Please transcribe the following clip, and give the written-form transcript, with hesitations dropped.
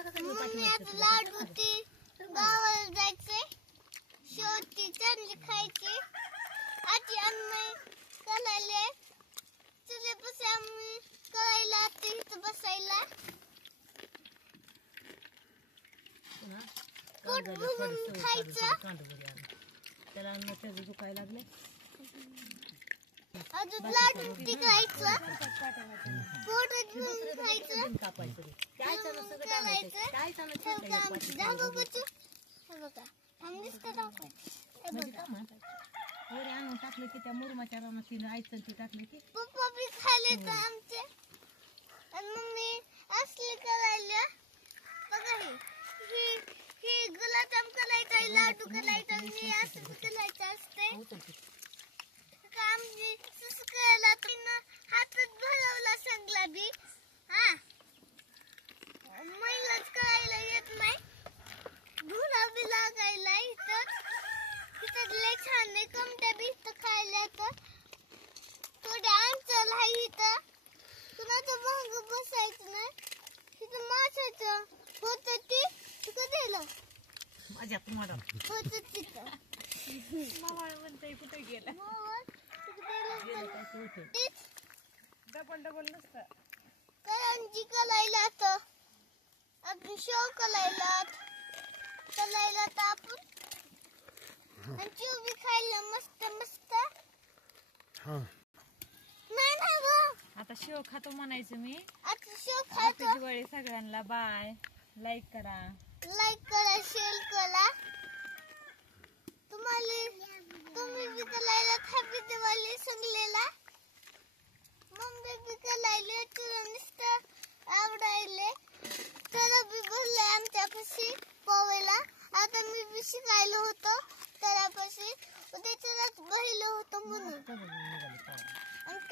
mummy आता लाडू होती गावाला जायचंय शेवटी चांगली खायची आजी आम्ही करायला चुलीपाशी आम्ही करायला इथं बसायला पोट भरून खायचं त्याला त्याचं दुखायला लागले अजून लाडू टिकायचं पोट भरून खायचं कापायचं वरे आणून टाकलं की त्या मुरमाच्या रानात तिनं आयचं ती टाकलं की पप्पा बी खाले तर आमचे आणि मम्मी असले करायला बघा ही गुलाबजाम करायचा लाडू करायचा आणि असं करायचं असते काम तसं करायला तिनं हातात भरवला सगळा बी हा महिलाच करायला येत नाही धुरा बी लागायला इथं लय छान आहे कमट्या बी इथं खायला तर थोड्या अंचल आहे इथं कुणाचं भांग बसायचं नाही तिथं माशाचं होतं ती तिथं दिलं माझ्या तुम्हाला होतं तिथं मावळ म्हणतंय कुठे गेला डबल डबल नसतं करंजी करायला तर आपण शेव करायला तर आपण आणि शेव बी खायला मस्त मस्त नाही नाही गं आता शेव खातो म्हणायचं मी आता शेव खातो दिवाळी सगळ्यांना बाय लाईक करा शेअर करा तुम्ही बी करायला हॅपी दिवाळी सगळ्याला मम्मी बी करायला तुला नुसतं आवडायले तर बी बोलले आमच्यापाशी पोवायला आता मी बी शिकायला होतो त्यापाशी उद्या बहिला